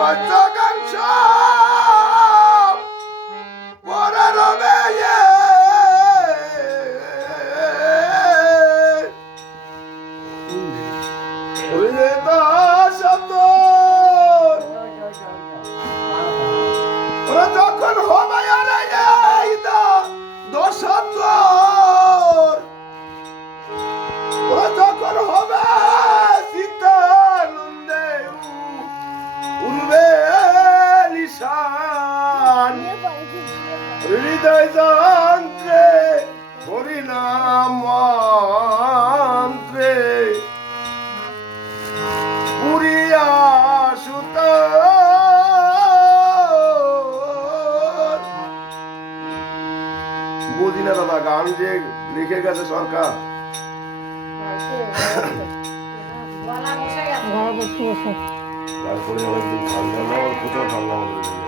বাচ্চা গাংশ পরে রবে শব্দ ওরা যখন হবে দশাত্তর ওরা যখন হবে সীতানন্দে উড়বে লিশান হৃদয় যন্ত্রে হরিনাম মন্ত্রে পুরিয়া সুত বুঝি না দাদা গান যে লিখে গেছে সরকার তারপরে অনেকদিন ঠান্ডা না প্রচুর ঠান্ডা আমাদের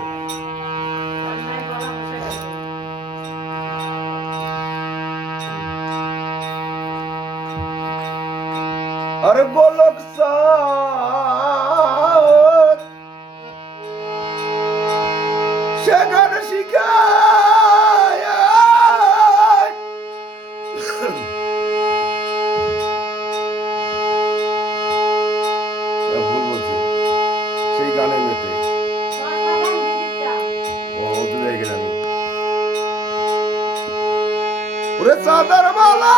अरे गोलक साथ शगर शिकाया भूल बोलছি সেই গানে মেতে ওতে দেখে আমি ওরে চাদর মালা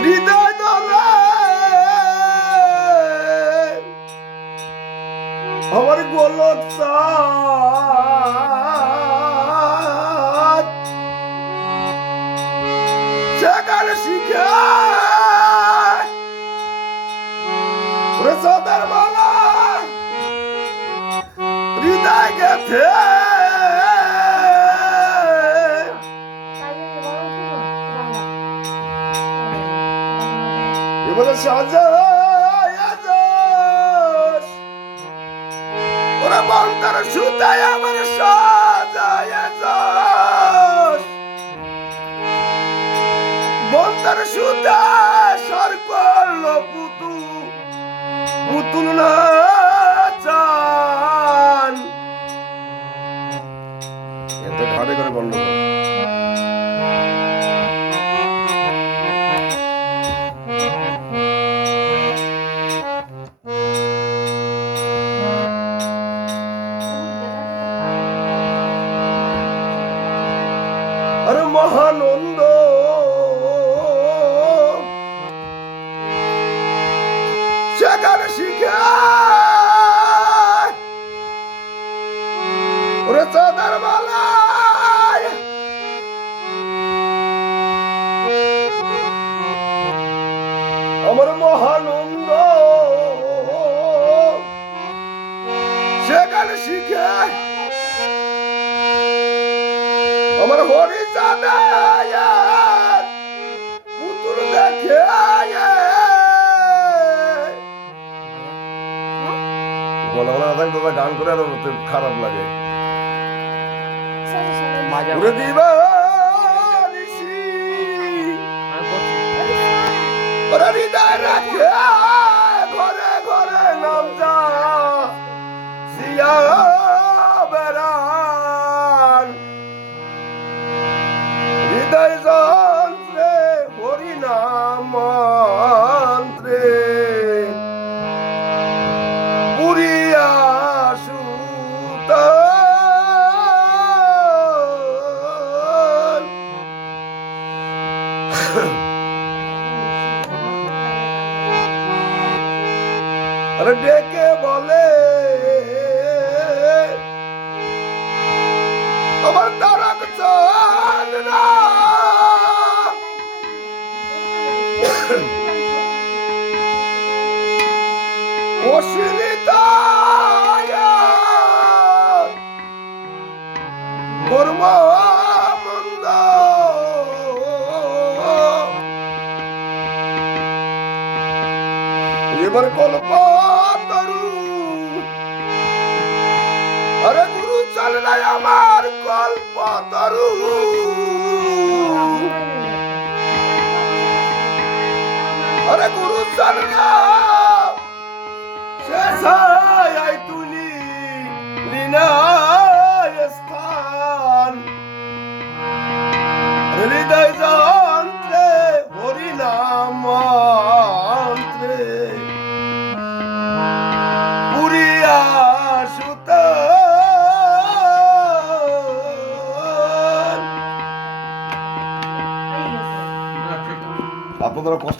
হৃদয় ধরে আমার গোলক সেখানে শিখে সদর মালা হৃদয় গেছে এবারে সাজায়াস ওরা বন্তার সুতায় আমার সাজায়াস বন্তার সুতা সর করলো পুতুল না চান এত ঘরে করে গন্ডগোল মহানন্দ সেখানে শিখে ওরে চাঁদার মালায় আমার মহানন্দ সেখানে শিখে আমার হরি চাঁদায়ার পুতুল দেখে বলা না থাকতো গান করে আরো খারাপ লাগে ঘুরে দিবা হৃদয় রাখে ঘরে ঘরে নাম যা সিয়া বেড়ান হৃদয় যন্ত্রে হরিনাম মন্ত্রে পুরিয়া সুত আরে ডেকে বলে আমার তারক চন্দ্রা অশ্বিনিতা কর্ম মন্দ এবার কল্প তরু আরে গুরু চল নাই আমার কল্প তরু আরে গুরু চল না ছায়ায় তুলি লিনা স্থান হৃদয় যন্ত্রে হরিনাম মন্ত্রে পুরিয়া সুত আপনারা কষ্ট